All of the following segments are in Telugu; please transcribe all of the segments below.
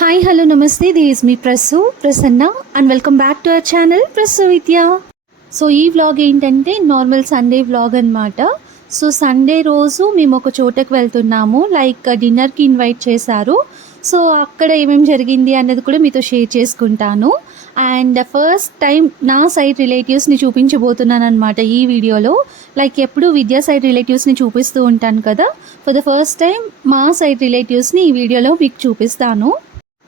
Hi hello namaste this me Prasu Prasanna and welcome back to our channel Prasu Vidya so ఈ వ్లాగ్ ఏంటంటే నార్మల్ సండే వ్లాగ్ అనమాట సో సండే రోజు మేము ఒక చోటకు వెళ్తున్నాము. లైక్ డిన్నర్కి ఇన్వైట్ చేశారు. సో అక్కడ ఏమేమి జరిగింది అన్నది కూడా మీతో షేర్ చేసుకుంటాను. అండ్ ఫస్ట్ టైం నా సైడ్ రిలేటివ్స్ని చూపించబోతున్నాను అనమాట ఈ వీడియోలో. లైక్ ఎప్పుడు విద్యా సైడ్ రిలేటివ్స్ని చూపిస్తూ ఉంటాను కదా. ఫర్ ద ఫస్ట్ టైం మా సైడ్ రిలేటివ్స్ని ఈ వీడియోలో మీకు చూపిస్తాను.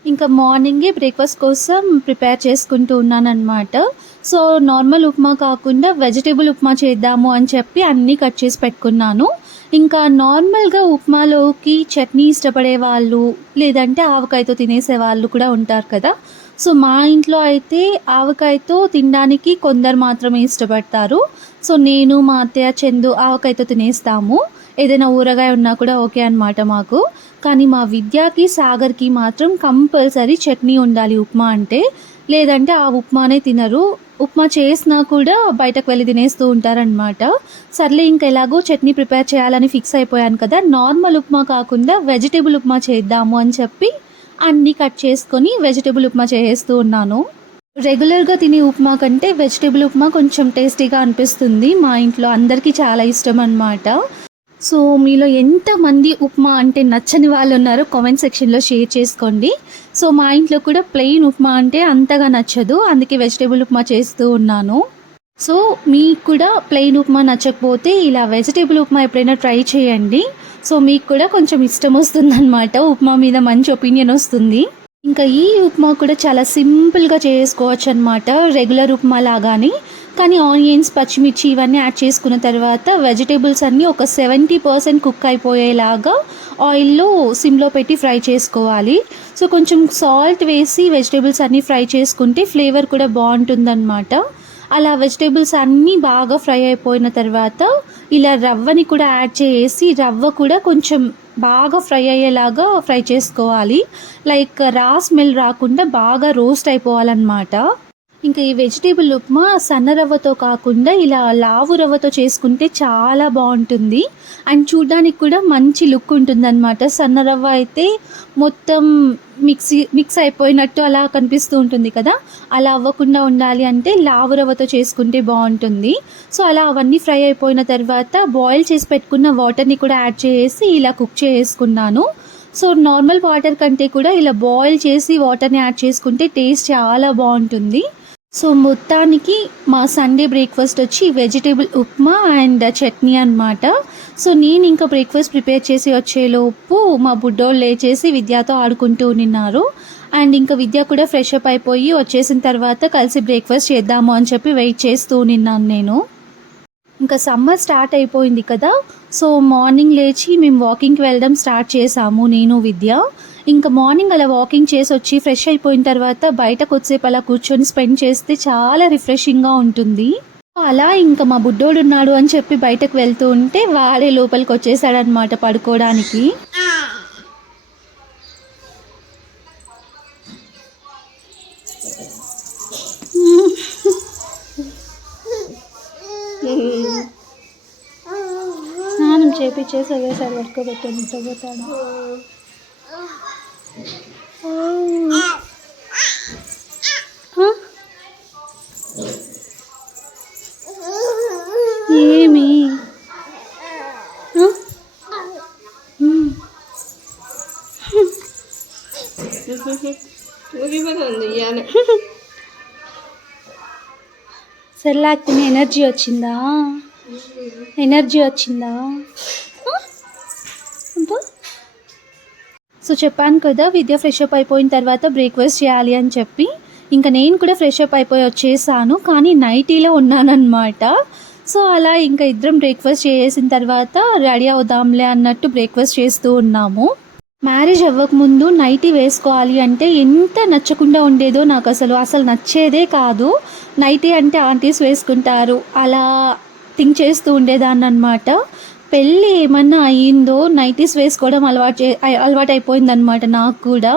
ఇంకా మార్నింగే బ్రేక్ఫాస్ట్ కోసం ప్రిపేర్ చేసుకుంటూ ఉన్నానన్నమాట. సో నార్మల్ ఉప్మా కాకుండా వెజిటేబుల్ ఉప్మా చేద్దాము అని చెప్పి అన్నీ కట్ చేసి పెట్టుకున్నాను. ఇంకా నార్మల్గా ఉప్మాలోకి చట్నీ ఇష్టపడే వాళ్ళు లేదంటే ఆవకాయతో తినేసే వాళ్ళు కూడా ఉంటారు కదా. సో మా ఇంట్లో అయితే ఆవకాయతో తినడానికి కొందరు మాత్రమే ఇష్టపడతారు. సో నేను మా అత్తయ్య చందు ఆవకాయతో తినేస్తాము. ఏదైనా ఊరగాయ ఉన్నా కూడా ఓకే అనమాట మాకు. కానీ మా విద్యాకి సాగర్కి మాత్రం కంపల్సరీ చట్నీ ఉండాలి ఉప్మా అంటే. లేదంటే ఆ ఉప్మానే తినరు. ఉప్మా చేసినా కూడా బయటకు వెళ్ళి తినేస్తూ ఉంటారనమాట సర్లే ఇంకా ఎలాగో చట్నీ ప్రిపేర్ చేయాలని ఫిక్స్ అయిపోయాను కదా. నార్మల్ ఉప్మా కాకుండా వెజిటేబుల్ ఉప్మా చేద్దాము అని చెప్పి అన్నీ కట్ చేసుకొని వెజిటేబుల్ ఉప్మా చేసేస్తూ ఉన్నాను. రెగ్యులర్గా తినే ఉప్మా కంటే వెజిటేబుల్ ఉప్మా కొంచెం టేస్టీగా అనిపిస్తుంది. మా ఇంట్లో అందరికీ చాలా ఇష్టం అనమాట సో మీలో ఎంతమంది ఉప్మా అంటే నచ్చని వాళ్ళు ఉన్నారో కామెంట్ సెక్షన్లో షేర్ చేసుకోండి. సో మా ఇంట్లో కూడా ప్లెయిన్ ఉప్మా అంటే అంతగా నచ్చదు. అందుకే వెజిటేబుల్ ఉప్మా చేస్తూ ఉన్నాను. సో మీకు కూడా ప్లెయిన్ ఉప్మా నచ్చకపోతే ఇలా వెజిటేబుల్ ఉప్మా ఎప్పుడైనా ట్రై చేయండి. సో మీకు కూడా కొంచెం ఇష్టం వస్తుందన్నమాట. ఉప్మా మీద మంచి ఒపీనియన్ వస్తుంది. ఇంకా ఈ ఉప్మా కూడా చాలా సింపుల్గా చేసుకోవచ్చు అనమాట రెగ్యులర్ ఉప్మా లాగానే. కానీ ఆనియన్స్ పచ్చిమిర్చి ఇవన్నీ యాడ్ చేసుకున్న తర్వాత వెజిటేబుల్స్ అన్నీ ఒక సెవెంటీ పర్సెంట్ కుక్ అయిపోయేలాగా ఆయిల్లో సిమ్లో పెట్టి ఫ్రై చేసుకోవాలి. సో కొంచెం సాల్ట్ వేసి వెజిటేబుల్స్ అన్నీ ఫ్రై చేసుకుంటే ఫ్లేవర్ కూడా బాగుంటుందన్నమాట. అలా వెజిటేబుల్స్ అన్నీ బాగా ఫ్రై అయిపోయిన తర్వాత ఇలా రవ్వని కూడా యాడ్ చేసి రవ్వ కూడా కొంచెం బాగా ఫ్రై అయ్యేలాగా ఫ్రై చేసుకోవాలి. లైక్ రా స్మెల్ రాకుండా బాగా రోస్ట్ అయిపోవాలన్నమాట. ఇంకా ఈ వెజిటేబుల్ ఉప్మా సన్న రవ్వతో కాకుండా ఇలా లావు రవ్వతో చేసుకుంటే చాలా బాగుంటుంది. అండ్ చూడడానికి కూడా మంచి లుక్ ఉంటుందన్నమాట. సన్న రవ్వ అయితే మొత్తం మిక్సీ మిక్స్ అయిపోయినట్టు అలా కనిపిస్తూ ఉంటుంది కదా. అలా అవ్వకుండా ఉండాలి అంటే లావు రవ్వతో చేసుకుంటే బాగుంటుంది. సో అలా అవన్నీ ఫ్రై అయిపోయిన తర్వాత బాయిల్ చేసి పెట్టుకున్న వాటర్ని కూడా యాడ్ చేసి ఇలా కుక్ చేసుకున్నాను. సో నార్మల్ వాటర్ కంటే కూడా ఇలా బాయిల్ చేసి వాటర్ని యాడ్ చేసుకుంటే టేస్ట్ చాలా బాగుంటుంది. సో మొత్తానికి మా సండే బ్రేక్ఫాస్ట్ వచ్చి వెజిటేబుల్ ఉప్మా అండ్ చట్నీ అనమాట సో నేను ఇంకా బ్రేక్ఫాస్ట్ ప్రిపేర్ చేసి వచ్చేలోపు మా బుడ్డోళ్ళు లేచేసి విద్యతో ఆడుకుంటూ ఉన్నారు. అండ్ ఇంకా విద్య కూడా ఫ్రెష్ అప్ అయిపోయి వచ్చేసిన తర్వాత కలిసి బ్రేక్ఫాస్ట్ చేద్దాము అని చెప్పి వెయిట్ చేస్తూ నిన్నాను నేను. ఇంకా సమ్మర్ స్టార్ట్ అయిపోయింది కదా. సో మార్నింగ్ లేచి మేము వాకింగ్కి వెళ్ళడం స్టార్ట్ చేసాము నేను విద్య. ఇంకా మార్నింగ్ అలా వాకింగ్ చేసి వచ్చి ఫ్రెష్ అయిపోయిన తర్వాత బయటకు వచ్చేపు అలా కూర్చొని స్పెండ్ చేస్తే చాలా రిఫ్రెషింగ్గా ఉంటుంది. అలా ఇంకా మా బుడ్డోడు ఉన్నాడు అని చెప్పి బయటకు వెళ్తూ ఉంటే వాడే లోపలికి వచ్చేసాడనమాట పడుకోవడానికి. స్నానం చేపించేసి ఒకేసారి పడుకోబెట్టాను పోతాడు ఏమి? సెల్లాక్ తిని ఎనర్జీ వచ్చిందా? ఎనర్జీ వచ్చిందా? సో చెప్పాను కదా విద్య ఫ్రెష్ అప్ అయిపోయిన తర్వాత బ్రేక్ఫాస్ట్ చేయాలి అని చెప్పి. ఇంకా నేను కూడా ఫ్రెష్ అప్ అయిపోయి వచ్చేసాను కానీ నైటీలో ఉన్నానన్నమాట. సో అలా ఇంకా ఇద్దరం బ్రేక్ఫాస్ట్ చేసిన తర్వాత రెడీ అవుదాంలే అన్నట్టు బ్రేక్ఫాస్ట్ చేస్తూ ఉన్నాము. మ్యారేజ్ అవ్వకముందు నైటీ వేసుకోవాలి అంటే ఎంత నచ్చకుండా ఉండేదో నాకు అసలు అసలు నచ్చేదే కాదు. నైటీ అంటే ఆంటీస్ వేసుకుంటారు అలా థింక్ చేస్తూ ఉండేదాన్ని అనమాట పెళ్ళి ఏమన్నా అయ్యిందో నైటీస్ వేసుకోవడం అలవాటు చే అలవాటు అయిపోయిందనమాట నాకు కూడా.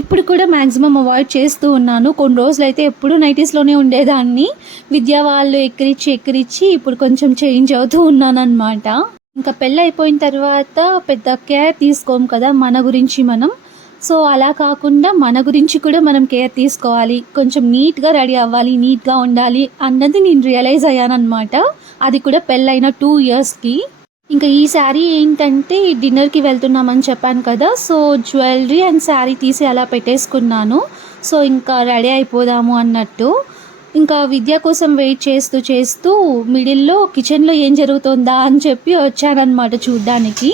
ఇప్పుడు కూడా మ్యాక్సిమం అవాయిడ్ చేస్తూ ఉన్నాను. కొన్ని రోజులు అయితే ఎప్పుడూ నైటీస్లోనే ఉండేదాన్ని. విద్యా వాళ్ళు ఎక్కిరిచ్చి ఎక్కిరిచ్చి ఇప్పుడు కొంచెం చేంజ్ అవుతూ ఉన్నాను అనమాట ఇంకా పెళ్ళి అయిపోయిన తర్వాత పెద్ద కేర్ తీసుకోము కదా మన గురించి మనం. సో అలా కాకుండా మన గురించి కూడా మనం కేర్ తీసుకోవాలి. కొంచెం నీట్గా రెడీ అవ్వాలి నీట్గా ఉండాలి అన్నది నేను రియలైజ్ అయ్యానమాట అది కూడా పెళ్ళైన టూ ఇయర్స్కి. ఇంకా ఈ శారీ ఏంటంటే డిన్నర్కి వెళ్తున్నామని చెప్పాను కదా సో జ్యువెలరీ అండ్ శారీ తీసి అలా పెట్టేసుకున్నాను. సో ఇంకా రెడీ అయిపోదాము అన్నట్టు. ఇంకా విద్య కోసం వెయిట్ చేస్తూ చేస్తూ మిడిల్లో కిచెన్లో ఏం జరుగుతుందా అని చెప్పి వచ్చానన్నమాట చూడ్డానికి.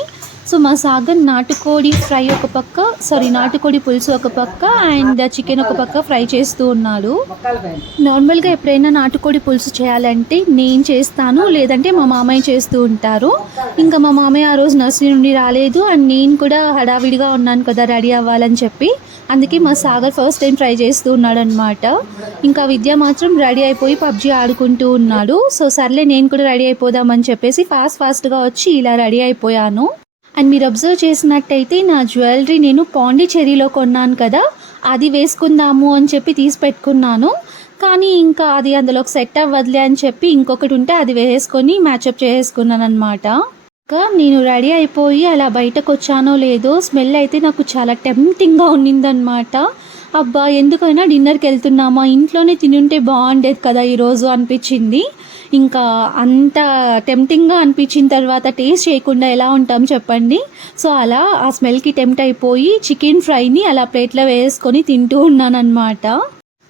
సో మా సాగర్ నాటుకోడి ఫ్రై ఒక పక్క సారీ నాటుకోడి పులుసు ఒక పక్క అండ్ చికెన్ ఒక పక్క ఫ్రై చేస్తూ ఉన్నాడు. నార్మల్గా ఎప్పుడైనా నాటుకోడి పులుసు చేయాలంటే నేను చేస్తాను లేదంటే మా మామయ్య చేస్తూ ఉంటారు. ఇంకా మా మామయ్య ఆ రోజు నర్సరీ నుండి రాలేదు అండ్ నేను కూడా హడావిడిగా ఉన్నాను కదా రెడీ అవ్వాలని చెప్పి. అందుకే మా సాగర్ ఫస్ట్ టైం ట్రై చేస్తూ ఉన్నాడు అనమాట ఇంకా విద్య మాత్రం రెడీ అయిపోయి పబ్జి ఆడుకుంటూ ఉన్నాడు. సో సర్లే నేను కూడా రెడీ అయిపోదామని చెప్పేసి ఫాస్ట్ ఫాస్ట్గా వచ్చి ఇలా రెడీ అయిపోయాను. అండ్ మీరు అబ్జర్వ్ చేసినట్టయితే నా జ్యువెలరీ నేను పాండిచేరిలో కొన్నాను కదా అది వేసుకుందాము అని చెప్పి తీసి పెట్టుకున్నాను. కానీ ఇంకా అది అందులోకి సెట్ అవ్వదులే అని చెప్పి ఇంకొకటి ఉంటే అది వేసుకొని మ్యాచప్ చేసుకున్నాను అనమాట ఇంకా నేను రెడీ అయిపోయి అలా బయటకు వచ్చానో లేదో స్మెల్ అయితే నాకు చాలా టెంప్టింగ్గా ఉన్నిందనమాట అబ్బా ఎందుకైనా డిన్నర్కి వెళ్తున్నామా ఇంట్లోనే తినుంటే బాగుండేది కదా ఈరోజు అనిపించింది. ఇంకా అంత టెంప్టింగ్గా అనిపించిన తర్వాత టేస్ట్ చేయకుండా ఎలా ఉంటాం చెప్పండి. సో అలా ఆ స్మెల్కి టెంప్ట్ అయిపోయి చికెన్ ఫ్రైని అలా ప్లేట్లో వేసుకొని తింటూ ఉన్నానన్నమాట.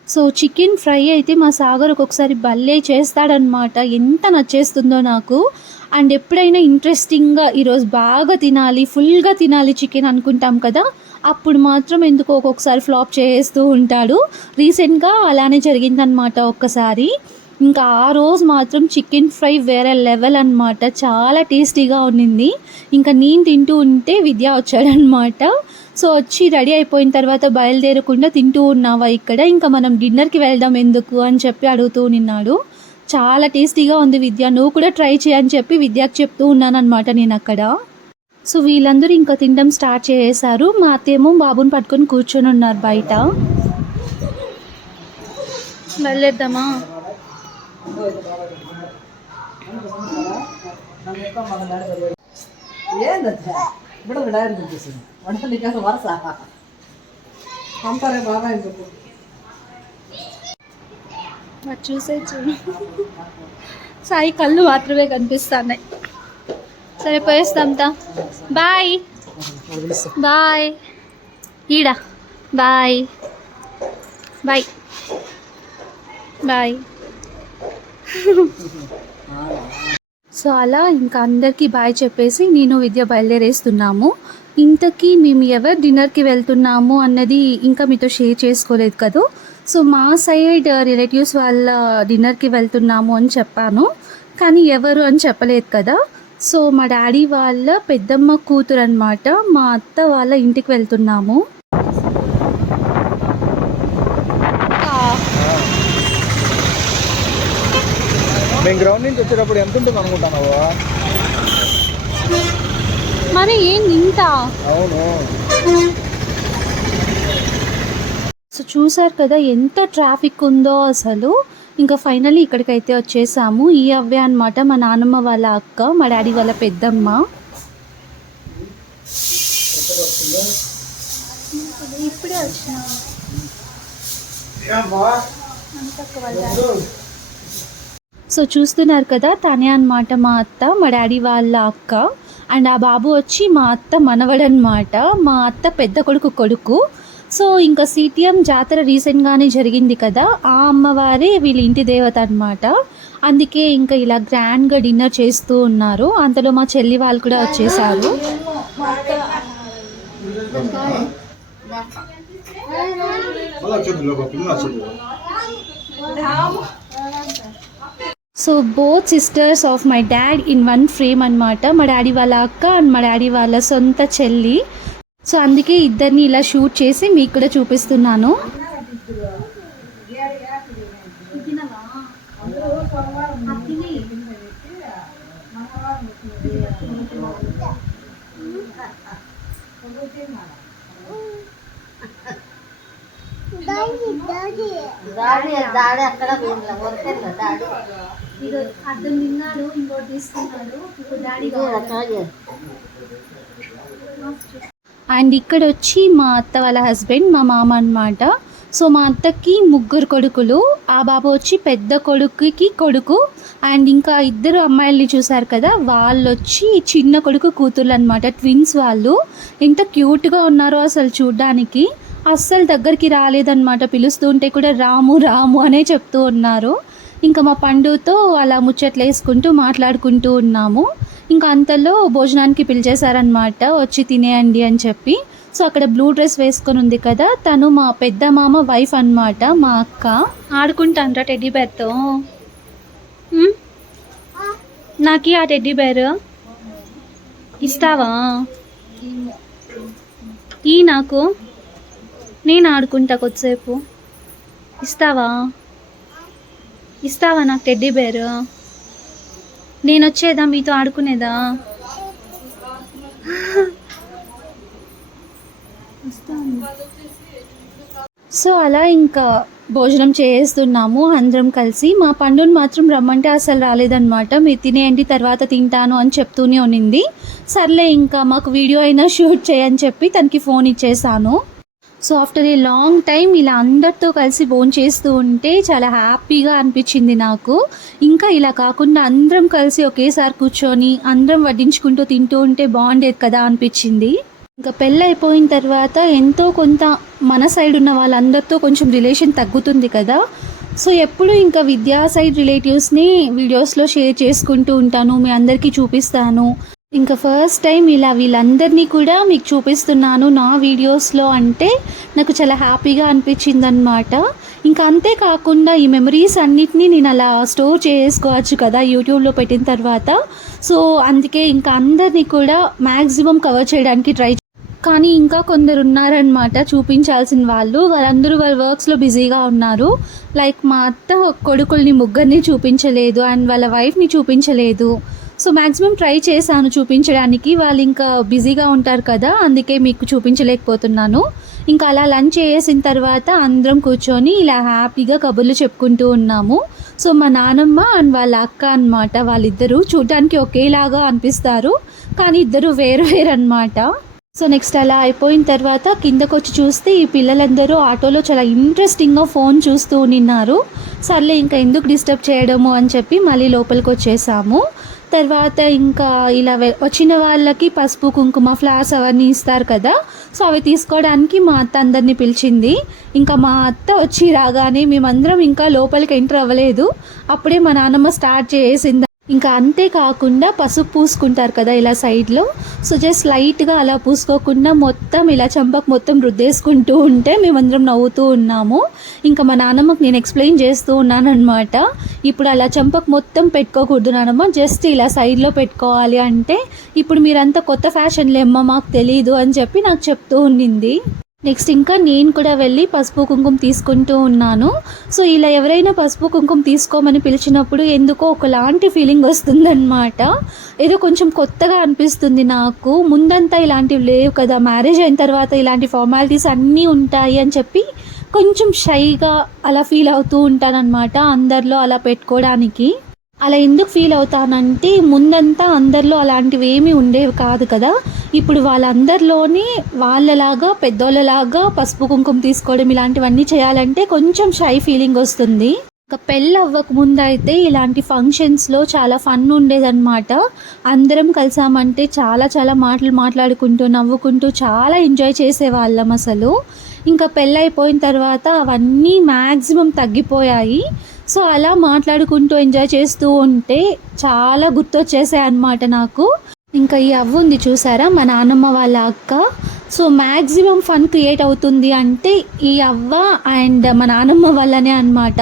సో చికెన్ ఫ్రై అయితే మా సాగర్ ఒక్కొక్కసారి భలే చేస్తాడనమాట ఎంత నచ్చేస్తుందో నాకు. అండ్ ఎప్పుడైనా ఇంట్రెస్టింగ్గా ఈరోజు బాగా తినాలి ఫుల్గా తినాలి చికెన్ అనుకుంటాం కదా. అప్పుడు మాత్రం ఎందుకో ఒక్కొక్కసారి ఫ్లాప్ చేస్తూ ఉంటాడు. రీసెంట్గా అలానే జరిగిందనమాట ఒక్కసారి. ఇంకా ఆ రోజు మాత్రం చికెన్ ఫ్రై వేరే లెవెల్ అనమాట చాలా టేస్టీగా ఉండింది. ఇంకా నేను తింటూ ఉంటే విద్య వచ్చాడనమాట సో వచ్చి రెడీ అయిపోయిన తర్వాత బయలుదేరకుండా తింటూ ఉన్నావా ఇక్కడ? ఇంకా మనం డిన్నర్కి వెళ్దాం ఎందుకు? అని చెప్పి అడుగుతూ నిన్నాడు. చాలా టేస్టీగా ఉంది విద్య. నువ్వు కూడా ట్రై చేయని చెప్పి విద్యకు చెప్తూ ఉన్నాను అనమాట నేను అక్కడ సో వీళ్ళందరూ ఇంకా తినడం స్టార్ట్ చేసేసారు. మా అత్తేమో బాబుని పట్టుకొని కూర్చొని ఉన్నారు బయట. వెళ్ళేద్దామా? పంపారే చూసే చూడు. సాయి కళ్ళు మాత్రమే కనిపిస్తున్నాయి. సరే పోయేస్తాంతా బాయ్. బాయ్. ఈడా. బాయ్. బాయ్. బాయ్. సో అలా ఇంకా అందరికీ బాయ్ చెప్పేసి నేను విద్య బయలుదేరేస్తున్నాము. ఇంతకీ మేము ఎవరు డిన్నర్కి వెళ్తున్నాము అన్నది ఇంకా మీతో షేర్ చేసుకోలేదు కదా. సో మా సైడ్ రిలేటివ్స్ వాళ్ళ డిన్నర్కి వెళ్తున్నాము అని చెప్పాను. కానీ ఎవరు అని చెప్పలేదు కదా. సో మా డాడీ వాళ్ళ పెద్దమ్మ కూతురు అనమాట మా అత్త వాళ్ళ ఇంటికి వెళ్తున్నాము. మేము గ్రౌండ్ నుంచి వచ్చేటప్పుడు ఎంత ఉంటుంది అనుకుంటున్నావు? మరి ఏం ఇంత? అవును. సో చూసారు కదా ఎంత ట్రాఫిక్ ఉందో అసలు. ఇంకా ఫైనల్లీ ఇక్కడికైతే వచ్చేసాము. ఈ అవ్వే అనమాట మా నాన్నమ్మ వాళ్ళ అక్క మా డాడీ వాళ్ళ పెద్దమ్మ. ఇప్పుడే సో చూస్తున్నారు కదా తనే అనమాట మా అత్త మా డాడీ వాళ్ళ అక్క. అండ్ ఆ బాబు వచ్చి మా అత్త మనవడనమాట మా అత్త పెద్ద కొడుకు కొడుకు. సో ఇంకా సిటిఎం జాతర రీసెంట్గానే జరిగింది కదా ఆ అమ్మవారే వీళ్ళ ఇంటి దేవత అనమాట అందుకే ఇంకా ఇలా గ్రాండ్గా డిన్నర్ చేస్తూ ఉన్నారు. అంతలో మా చెల్లి వాళ్ళు కూడా వచ్చేసారు. So both sisters of my dad in one frame అన్నమాట. మా డాడీ వాళ్ళ అక్క అండ్ మా డాడీ వాళ్ళ సొంత చెల్లి. సో అందుకే ఇద్దరిని ఇలా షూట్ చేసి మీకు కూడా చూపిస్తున్నాను. అర్థం విన్నాడు ఇంకోటి తీసుకున్నాడు. ఇప్పుడు డాడీ అండ్ ఇక్కడ వచ్చి మా అత్త వాళ్ళ హస్బెండ్ మా మామ అన్నమాట. సో మా అత్తకి ముగ్గురు కొడుకులు ఆ బాబు వచ్చి పెద్ద కొడుకుకి కొడుకు అండ్ ఇంకా ఇద్దరు అమ్మాయిల్ని చూసారు కదా వాళ్ళు వచ్చి చిన్న కొడుకు కూతుర్లు అనమాట ట్విన్స్ వాళ్ళు. ఎంత క్యూట్గా ఉన్నారో అసలు చూడ్డానికి. అస్సలు దగ్గరికి రాలేదన్నమాట పిలుస్తుంటే కూడా రాము రాము అనే చెప్తూ ఉన్నారు. ఇంకా మా పండుతో అలా ముచ్చట్లు వేసుకుంటూ మాట్లాడుకుంటూ ఉన్నాము. ఇంకా అంతలో భోజనానికి పిలిచేశారనమాట వచ్చి తినేయండి అని చెప్పి. సో అక్కడ బ్లూ డ్రెస్ వేసుకొని ఉంది కదా తను మా పెద్ద మామ వైఫ్ అన్నమాట మా అక్క. ఆడుకుంటానరా టెడ్డీ బేర్తో. నాకు ఆ టెడ్డీ బేర్? ఇస్తావా? ఈ నాకు? నేను ఆడుకుంటా కొద్దిసేపు. ఇస్తావా? ఇస్తావా నాకు టెడ్డీ బేర్? నేను వచ్చేదా మీతో ఆడుకునేదా? సో అలా ఇంకా భోజనం చేస్తున్నాము అందరం కలిసి. మా పండుని మాత్రం రమ్మంటే అసలు రాలేదన్నమాట. మీరు తినేయండి తర్వాత తింటాను అని చెప్తూనే ఉన్నింది. సర్లే ఇంకా మాకు వీడియో అయినా షూట్ చేయని చెప్పి తనకి ఫోన్ ఇచ్చేసాను. So after a long time ఇలా అందరితో కలిసి భోజనం చేస్తూ ఉంటే చాలా హ్యాపీగా అనిపించింది నాకు. ఇంకా ఇలా కాకుండా అందరం కలిసి ఒకేసారి కూర్చొని అందరం వడ్డించుకుంటూ తింటూ ఉంటే బాగుండేది కదా అనిపించింది. ఇంకా పెళ్ళి అయిపోయిన తర్వాత ఎంతో కొంత మన సైడ్ ఉన్న వాళ్ళందరితో కొంచెం రిలేషన్ తగ్గుతుంది కదా. సో ఎప్పుడు ఇంకా విద్యా సైడ్ రిలేటివ్స్ని వీడియోస్లో షేర్ చేసుకుంటూ ఉంటాను మీ అందరికీ చూపిస్తాను. ఇంకా ఫస్ట్ టైం ఇలా వీళ్ళందరినీ కూడా మీకు చూపిస్తున్నాను నా వీడియోస్లో అంటే నాకు చాలా హ్యాపీగా అనిపించింది అనమాట ఇంకా అంతేకాకుండా ఈ మెమరీస్ అన్నిటినీ నేను అలా స్టోర్ చేసుకోవచ్చు కదా యూట్యూబ్లో పెట్టిన తర్వాత. సో అందుకే ఇంకా అందరినీ కూడా మ్యాక్సిమం కవర్ చేయడానికి ట్రై కానీ ఇంకా కొందరు ఉన్నారనమాట చూపించాల్సిన వాళ్ళు. వాళ్ళందరూ వాళ్ళ వర్క్స్లో బిజీగా ఉన్నారు. లైక్ మా అత్త కొడుకుల్ని ముగ్గురిని చూపించలేదు అండ్ వాళ్ళ వైఫ్ని చూపించలేదు. సో మ్యాక్సిమం ట్రై చేశాను చూపించడానికి. వాళ్ళు ఇంకా బిజీగా ఉంటారు కదా అందుకే మీకు చూపించలేకపోతున్నాను. ఇంకా అలా లంచ్ చేసిన తర్వాత అందరం కూర్చొని ఇలా హ్యాపీగా కబుర్లు చెప్పుకుంటూ ఉన్నాము. సో మా నానమ్మ అండ్ వాళ్ళ అక్క అన్నమాట వాళ్ళిద్దరూ చూడడానికి ఒకేలాగా అనిపిస్తారు కానీ ఇద్దరు వేరు వేరు అనమాట సో నెక్స్ట్ అలా అయిపోయిన తర్వాత కిందకు వచ్చి చూస్తే ఈ పిల్లలందరూ ఆటోలో చాలా ఇంట్రెస్టింగ్గా ఫోన్ చూస్తూ ఉన్నారు. సర్లే ఇంకా ఎందుకు డిస్టర్బ్ చేయడము అని చెప్పి మళ్ళీ లోపలికి వచ్చేసాము తర్వాత ఇంకా ఇలా వచ్చిన వాళ్ళకి పసుపు కుంకుమ ఫ్లవర్స్ అవన్నీ ఇస్తారు కదా. సో అవి తీసుకోవడానికి మా అత్త అందరినీ పిలిచింది. ఇంకా మా అత్త వచ్చి రాగానే మేమందరం ఇంకా లోపలికి ఎంటర్ అవ్వలేదు. అప్పుడే మా నాన్నమ్మ స్టార్ట్ చేసింది ఇంకా అంతేకాకుండా పసుపు పూసుకుంటారు కదా ఇలా సైడ్లో సో జస్ట్ లైట్గా అలా పూసుకోకుండా మొత్తం ఇలా చంపకు మొత్తం రుద్దేసుకుంటూ ఉంటే మేమందరం నవ్వుతూ ఉన్నాము. ఇంకా మా నాన్నమ్మకు నేను ఎక్స్ప్లెయిన్ చేస్తూ ఉన్నాను ఇప్పుడు అలా చంపకు మొత్తం పెట్టుకోకూడదు నానమ్మ జస్ట్ ఇలా సైడ్లో పెట్టుకోవాలి అంటే ఇప్పుడు మీరంతా కొత్త ఫ్యాషన్లేమ్మా మాకు తెలియదు అని చెప్పి నాకు చెప్తూ ఉండింది. నెక్స్ట్ ఇంకా నేను కూడా వెళ్ళి పసుపు కుంకుమ తీసుకుంటూ ఉన్నాను. సో ఇలా ఎవరైనా పసుపు కుంకుమ తీసుకోమని పిలిచినప్పుడు ఎందుకో ఒకలాంటి ఫీలింగ్ వస్తుందన్నమాట. ఏదో కొంచెం కొత్తగా అనిపిస్తుంది నాకు. ముందంతా ఇలాంటివి లేవు కదా. మ్యారేజ్ అయిన తర్వాత ఇలాంటి ఫార్మాలిటీస్ అన్నీ ఉంటాయి అని చెప్పి కొంచెం షైగా అలా ఫీల్ అవుతూ ఉంటానన్నమాట అందరిలో అలా పెట్టుకోవడానికి. అలా ఎందుకు ఫీల్ అవుతానంటే ముందంతా అందరిలో అలాంటివి ఏమీ ఉండేవి కాదు కదా. ఇప్పుడు వాళ్ళందరిలోని వాళ్ళలాగా పెద్దోళ్ళలాగా పసుపు కుంకుమ తీసుకోవడం ఇలాంటివన్నీ చేయాలంటే కొంచెం షై ఫీలింగ్ వస్తుంది. ఇంకా పెళ్ళి అవ్వక అయితే ఇలాంటి ఫంక్షన్స్లో చాలా ఫన్ ఉండేదన్నమాట. అందరం కలిసామంటే చాలా చాలా మాటలు మాట్లాడుకుంటూ నవ్వుకుంటూ చాలా ఎంజాయ్ చేసేవాళ్ళం అసలు. ఇంకా పెళ్ళి అయిపోయిన తర్వాత అవన్నీ మ్యాక్సిమం తగ్గిపోయాయి. సో అలా మాట్లాడుకుంటూ ఎంజాయ్ చేస్తూ ఉంటే చాలా గుర్తొచ్చేసాయి అన్నమాట నాకు. ఇంకా ఈ అవ్వ ఉంది చూసారా? మా నాన్నమ్మ వాళ్ళ అక్క. సో మ్యాక్సిమం ఫన్ క్రియేట్ అవుతుంది అంటే ఈ అవ్వ అండ్ మా నాన్నమ్మ వల్లనే అనమాట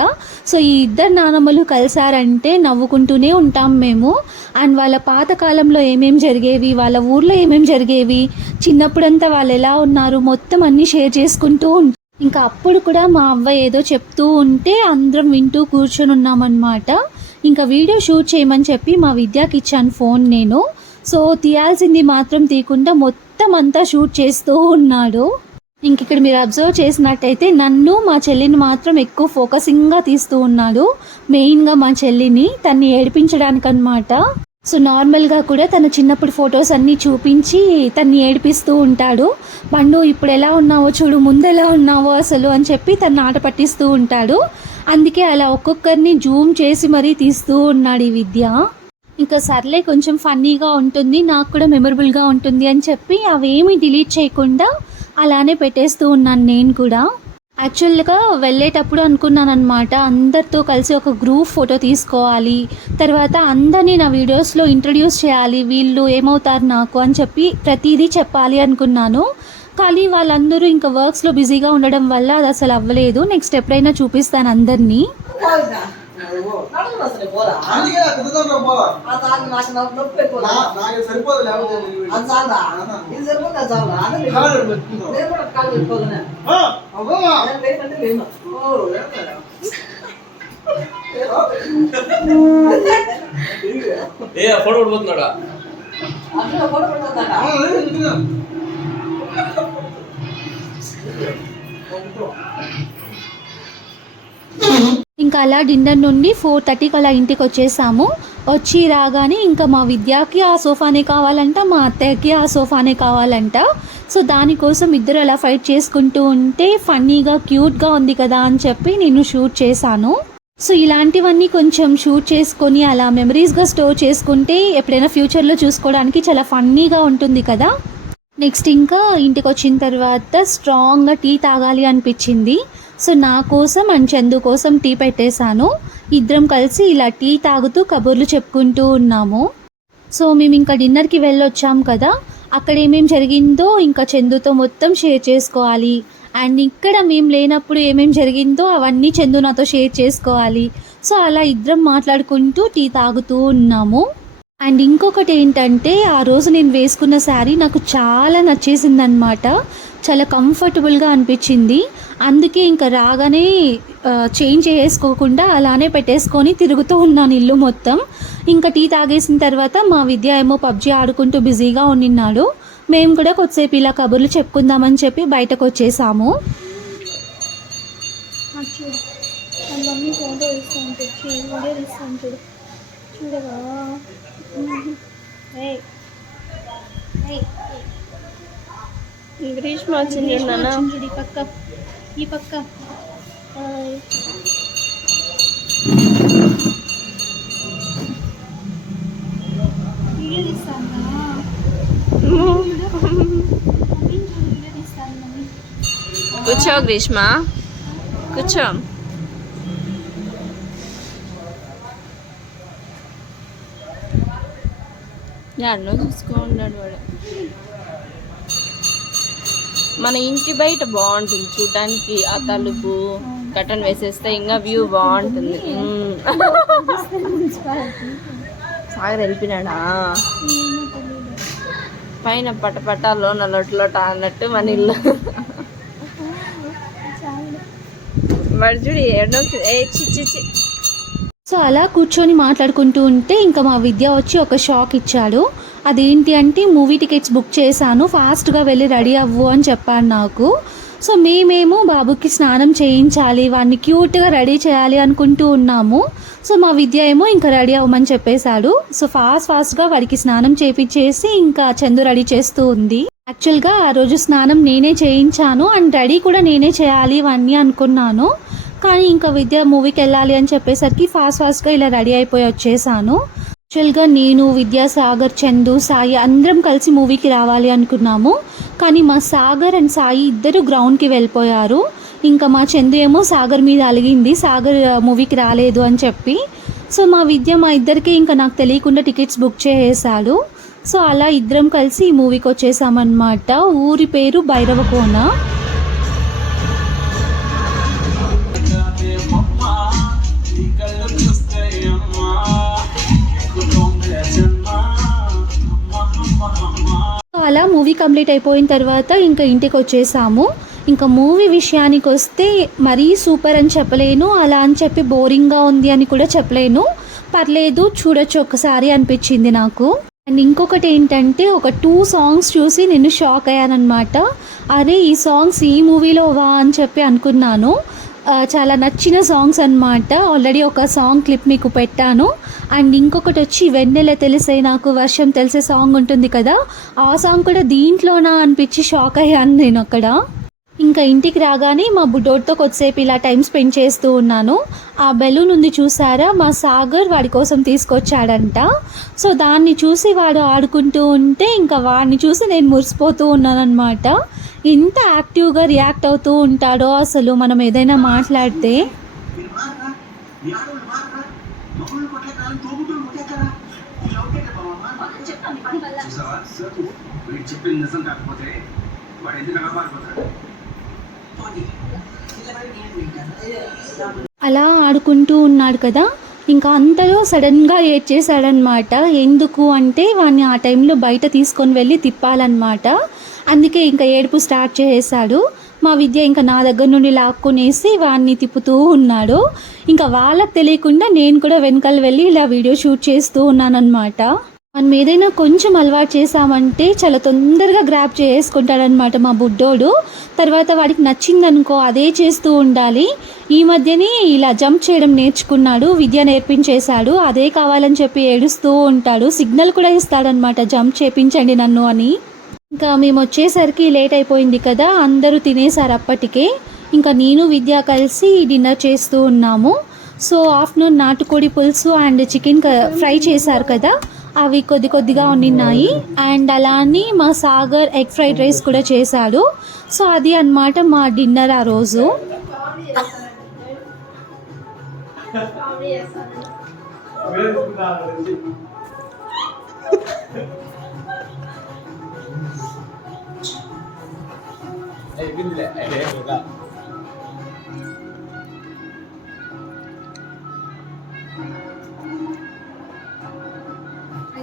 సో ఈ ఇద్దరు నానమ్మలు కలిసారంటే నవ్వుకుంటూనే ఉంటాం మేము. అండ్ వాళ్ళ పాత కాలంలో జరిగేవి వాళ్ళ ఊర్లో ఏమేమి జరిగేవి చిన్నప్పుడంతా వాళ్ళు ఎలా ఉన్నారు మొత్తం అన్నీ షేర్ చేసుకుంటూ ఉంటాం ఇంకా అప్పుడు కూడా మా అవ్వ ఏదో చెప్తూ ఉంటే అందరం వింటూ కూర్చొని ఉన్నామన్నమాట ఇంకా వీడియో షూట్ చేయమని చెప్పి మా విద్యాకి ఇచ్చాను ఫోన్ నేను. సో తీయాల్సింది మాత్రం తీయకుండా మొత్తం అంతా షూట్ చేస్తూ ఉన్నాడు. ఇంక ఇక్కడ మీరు అబ్జర్వ్ చేసినట్టయితే నన్ను మా చెల్లిని మాత్రం ఎక్కువ ఫోకసింగ్గా తీస్తూ ఉన్నాడు. మెయిన్గా మా చెల్లిని తన్ని ఏడిపించడానికి అనమాట సో నార్మల్గా కూడా తన చిన్నప్పుడు ఫొటోస్ అన్నీ చూపించి తన్ని ఏడిపిస్తూ ఉంటాడు. పండు ఇప్పుడు ఎలా ఉన్నావో చూడు ముందు ఎలా ఉన్నావో అసలు అని చెప్పి తను ఆట పట్టిస్తూ ఉంటాడు. అందుకే అలా ఒక్కొక్కరిని జూమ్ చేసి మరీ తీస్తూ ఉన్నాడు ఈ విద్య. ఇంకా సర్లే కొంచెం ఫన్నీగా ఉంటుంది నాకు కూడా మెమరబుల్గా ఉంటుంది అని చెప్పి అవేమీ డిలీట్ చేయకుండా అలానే పెట్టేస్తూ ఉన్నాను నేను కూడా. యాక్చువల్గా వెళ్ళేటప్పుడు అనుకున్నాను అనమాట అందరితో కలిసి ఒక గ్రూప్ ఫోటో తీసుకోవాలి. తర్వాత అందరినీ నా వీడియోస్లో ఇంట్రడ్యూస్ చేయాలి. వీళ్ళు ఏమవుతారు నాకు అని చెప్పి ప్రతిదీ చెప్పాలి అనుకున్నాను. కానీ వాళ్ళందరూ ఇంకా వర్క్స్లో బిజీగా ఉండడం వల్ల అది అసలు అవ్వలేదు. నెక్స్ట్ ఎప్పుడైనా చూపిస్తాను అందరినీ. నడవదు అసలు పోరా అందుకే నాకు కుదురుతాను రా బా. ఆ తాగి నాకు నొప్పి నొప్పి అయిపోదా నా- నాకు సరిపోదు లేకపోతే నేను అది చాలదా ఇది సరిపోతుంది అది చాలదా అదే లేదు. కాళ్ళు పెట్టుకుంటావు. నేను కూడా కాళ్ళు పెట్టుకోదనే ఆ, అబ్బా. నేను లేనంటే లేను ఓ లేను. ఏ ఫోటో పడిపోతున్నాడా అందులో కూడా పెట్టుకుందా ఆ, లేదు, లేదు. ఇంకా అలా డిన్నర్ నుండి ఫోర్ థర్టీకి అలా ఇంటికి వచ్చేసాము. వచ్చి రాగానే ఇంకా మా విద్యాకి ఆ సోఫానే కావాలంట మా అత్తయ్యకి ఆ సోఫానే కావాలంట. సో దానికోసం ఇద్దరు అలా ఫైట్ చేసుకుంటూ ఉంటే ఫన్నీగా క్యూట్గా ఉంది కదా అని చెప్పి నేను షూట్ చేశాను. సో ఇలాంటివన్నీ కొంచెం షూట్ చేసుకొని అలా మెమరీస్గా స్టోర్ చేసుకుంటే ఎప్పుడైనా ఫ్యూచర్లో చూసుకోవడానికి చాలా ఫన్నీగా ఉంటుంది కదా. నెక్స్ట్ ఇంకా ఇంటికి వచ్చిన తర్వాత స్ట్రాంగ్గా టీ తాగాలి అనిపించింది. సో నా కోసం అండ్ చందు కోసం టీ పెట్టేశాను. ఇద్దరం కలిసి ఇలా టీ తాగుతూ కబుర్లు చెప్పుకుంటూ ఉన్నాము. సో మేము ఇంకా డిన్నర్కి వెళ్ళొచ్చాం కదా. అక్కడ ఏమేమి జరిగిందో ఇంకా చందుతో మొత్తం షేర్ చేసుకోవాలి. అండ్ ఇక్కడ మేము లేనప్పుడు ఏమేమి జరిగిందో అవన్నీ చందు నాతో షేర్ చేసుకోవాలి. సో అలా ఇద్దరం మాట్లాడుకుంటూ టీ తాగుతూ ఉన్నాము. అండ్ ఇంకొకటి ఏంటంటే ఆ రోజు నేను వేసుకున్న శారీ నాకు చాలా నచ్చేసిందనమాట చాలా కంఫర్టబుల్గా అనిపించింది. అందుకే ఇంకా రాగానే చేంజ్ చేసుకోకుండా అలానే పెట్టేసుకొని తిరుగుతూ ఉన్నాను ఇల్లు మొత్తం. ఇంకా టీ తాగేసిన తర్వాత మా విద్య ఏమో పబ్జి ఆడుకుంటూ బిజీగా ఉండిన్నాడు. మేము కూడా కొద్దిసేపు ఇలా కబుర్లు చెప్పుకుందామని చెప్పి బయటకు వచ్చేసాము చూడు. చూడవా ఏయ్. ఏయ్. గ్రీష్మ వచ్చింది నాన్న ఈ పక్క ఈ పక్క హాయ్. వీడియో తీస్తాను వీడియో తీస్తాను మమ్మీ కూర్చో గ్రీష్మ కూర్చో దాంట్లో చూసుకో వాడు. మన ఇంటి బయట బాగుంటుంది చూడడానికి ఆ తలుపు కటన్ వేసేస్తే ఇంకా వ్యూ బాగుంటుంది. సాగర్ వెళ్ళిపోయినాడా? పైన పటపట లోన లొట్లోట అన్నట్టు మన ఇల్లు. వాడు చూడు ఏడో ఏ చిచ్చి సో అలా కూర్చొని మాట్లాడుకుంటూ ఉంటే ఇంకా మా విద్య వచ్చి ఒక షాక్ ఇచ్చాడు. అదేంటి అంటే మూవీ టికెట్స్ బుక్ చేశాను ఫాస్ట్గా వెళ్ళి రెడీ అవ్వు అని చెప్పాడు నాకు. సో మేమేమో బాబుకి స్నానం చేయించాలి వాడిని క్యూట్గా రెడీ చేయాలి అనుకుంటూ ఉన్నాము. సో మా విద్య ఏమో ఇంకా రెడీ అవ్వమని చెప్పేశాడు. సో ఫాస్ట్ ఫాస్ట్గా వాడికి స్నానం చేపించేసి ఇంకా చందు రెడీ చేస్తూ ఉంది. యాక్చువల్గా ఆ రోజు స్నానం నేనే చేయించాను అండ్ రెడీ కూడా నేనే చేయాలి ఇవన్నీ అనుకున్నాను. కానీ ఇంకా విద్య మూవీకి వెళ్ళాలి అని చెప్పేసరికి ఫాస్ట్ ఫాస్ట్గా ఇలా రెడీ అయిపోయి వచ్చేసాను. యాక్చువల్గా నేను విద్యాసాగర్ చందు సాయి అందరం కలిసి మూవీకి రావాలి అనుకున్నాము. కానీ మా సాగర్ అండ్ సాయి ఇద్దరు గ్రౌండ్కి వెళ్ళిపోయారు. ఇంకా మా చందు ఏమో సాగర్ మీద అలిగింది. సాగర్ మూవీకి రాలేదు అని చెప్పి. సో మా విద్య మా ఇద్దరికి ఇంకా నాకు తెలియకుండా టికెట్స్ బుక్ చేసేసాడు సో అలా ఇద్దరం కలిసి ఈ మూవీకి వచ్చేసామన్నమాట. ఊరి పేరు భైరవకోన. అలా మూవీ కంప్లీట్ అయిపోయిన తర్వాత ఇంకా ఇంటికి వచ్చేసాము. ఇంకా మూవీ విషయానికి వస్తే మరీ సూపర్ అని చెప్పలేను అలా అని చెప్పి బోరింగ్గా ఉంది అని కూడా చెప్పలేను. పర్లేదు చూడొచ్చు ఒకసారి అనిపించింది నాకు. అండ్ ఇంకొకటి ఏంటంటే ఒక టూ సాంగ్స్ చూసి నేను షాక్ అయ్యానమాట అరే ఈ సాంగ్స్ ఈ మూవీలో వా అని చెప్పి అనుకున్నాను. చాలా నచ్చిన సాంగ్స్ అనమాట ఆల్రెడీ ఒక సాంగ్ క్లిప్ మీకు పెట్టాను. అండ్ ఇంకొకటి వచ్చి వెన్నెల తెలిసే నాకు వర్షం తెలిసే సాంగ్ ఉంటుంది కదా. ఆ సాంగ్ కూడా దీంట్లోనా అనిపించి షాక్ అయ్యాను నేను అక్కడ. ఇంకా ఇంటికి రాగానే మా బుడ్డోడితో కొద్దిసేపు ఇలా టైం స్పెండ్ చేస్తూ ఉన్నాను. ఆ బెలూన్ ఉంది చూసారా? మా సాగర్ వాడి కోసం తీసుకొచ్చాడంట. సో దాన్ని చూసి వాడు ఆడుకుంటూ ఉంటే ఇంకా వాడిని చూసి నేను మురిసిపోతూ ఉన్నానన్నమాట. ఇంత యాక్టివ్గా రియాక్ట్ అవుతూ ఉంటాడో అసలు మనం ఏదైనా మాట్లాడితే? అలా ఆడుకుంటూ ఉన్నాడు కదా? ఇంకా అంతలో సడన్గా ఏడ్చేశాడనమాట ఎందుకు అంటే వాడిని ఆ టైంలో బయట తీసుకొని వెళ్ళి తిప్పాలన్నమాట. అందుకే ఇంకా ఏడుపు స్టార్ట్ చేసేసాడు మా విద్య ఇంకా నా దగ్గర నుండి లాక్కునేసి వాడిని తిప్పుతూ ఉన్నాడు. ఇంకా వాళ్ళకి తెలియకుండా నేను కూడా వెనకాల వెళ్ళి ఇలా వీడియో షూట్ చేస్తూ ఉన్నానన్నమాట. మనం ఏదైనా కొంచెం అలవాటు చేసామంటే చాలా తొందరగా గ్రాప్ చేసుకుంటాడనమాట మా బుడ్డోడు. తర్వాత వాడికి నచ్చిందనుకో అదే చేస్తూ ఉండాలి. ఈ మధ్యనే ఇలా జంప్ చేయడం నేర్చుకున్నాడు విద్య నేర్పించేశాడు అదే కావాలని చెప్పి ఏడుస్తూ ఉంటాడు. సిగ్నల్ కూడా ఇస్తాడనమాట జంప్ చేపించండి నన్ను అని. ఇంకా మేము వచ్చేసరికి లేట్ అయిపోయింది కదా అందరూ తినేసారు అప్పటికే. ఇంకా నేను విద్య కలిసి డిన్నర్ చేస్తూ ఉన్నాము. సో ఆఫ్టర్నూన్ నాటుకోడి పులుసు అండ్ చికెన్ ఫ్రై చేశారు కదా. అవి కొద్ది కొద్దిగా ఉన్నాయి అండ్ అలా అని మా సాగర్ ఎగ్ ఫ్రైడ్ రైస్ కూడా చేశాడు. సో అది అన్నమాట మా డిన్నర్ ఆ రోజు.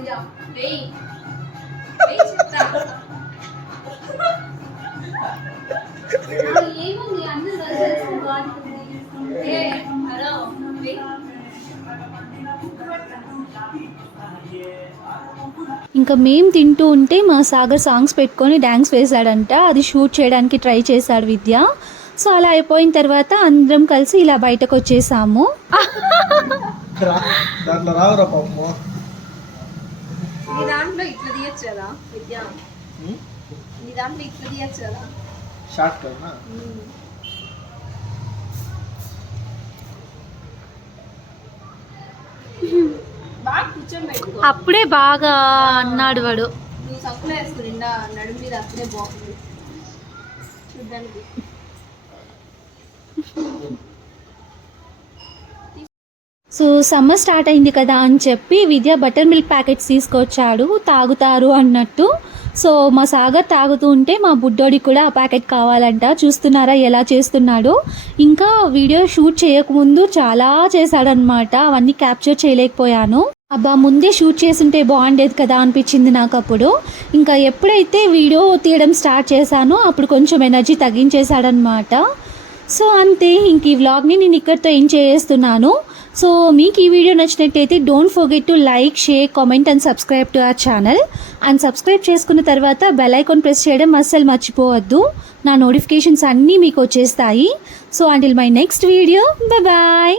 ఇంకా మేము తింటూ ఉంటే మా సాగర్ సాంగ్స్ పెట్టుకొని డ్యాన్స్ వేశాడంట. అది షూట్ చేయడానికి ట్రై చేశాడు విద్య. సో అలా అయిపోయిన తర్వాత అందరం కలిసి ఇలా బయటకు వచ్చేసాము రా దాంట్లో రావురా పాపము నీ దాంట్లో ఇట్లా తీయచ్చు కదా విద్య. నీ దాంట్లో ఇట్లా తీయచ్చు కదా. షార్ట్ అప్పుడే బాగా అన్నాడు వాడు. నువ్వు సక్కులు వేసుకుని నిండా నడుము మీద అప్పుడే బాగుంది చూడ్డానికి. సో సమ్మర్ స్టార్ట్ అయింది కదా అని చెప్పి విద్య బటర్ మిల్క్ ప్యాకెట్స్ తీసుకొచ్చాడు. తాగుతారు అన్నట్టు. సో మా సాగర్ తాగుతూ ఉంటే మా బుడ్డోడికి కూడా ఆ ప్యాకెట్ కావాలంట. చూస్తున్నారా ఎలా చేస్తున్నాడో? ఇంకా వీడియో షూట్ చేయకముందు చాలా చేశాడనమాట అవన్నీ క్యాప్చర్ చేయలేకపోయాను. అబ్బా ముందే షూట్ చేసుంటే బాగుండేది కదా అనిపించింది నాకు అప్పుడు. ఇంకా ఎప్పుడైతే వీడియో తీయడం స్టార్ట్ చేశానో అప్పుడు కొంచెం ఎనర్జీ తగ్గించేశాడనమాట సో అంతే ఇంక ఈ వ్లాగ్ని నేను ఇక్కడితో ఏం చేస్తున్నాను. సో మీకు ఈ వీడియో నచ్చినట్టయితే don't forget to like share comment and subscribe to our channel and subscribe చేసుకున్న తర్వాత బెల్ ఐకాన్ ప్రెస్ చేయడం అస్సలు మర్చిపోవద్దు. నా నోటిఫికేషన్స్ అన్నీ మీకు వచ్చేస్తాయి. So until my next video bye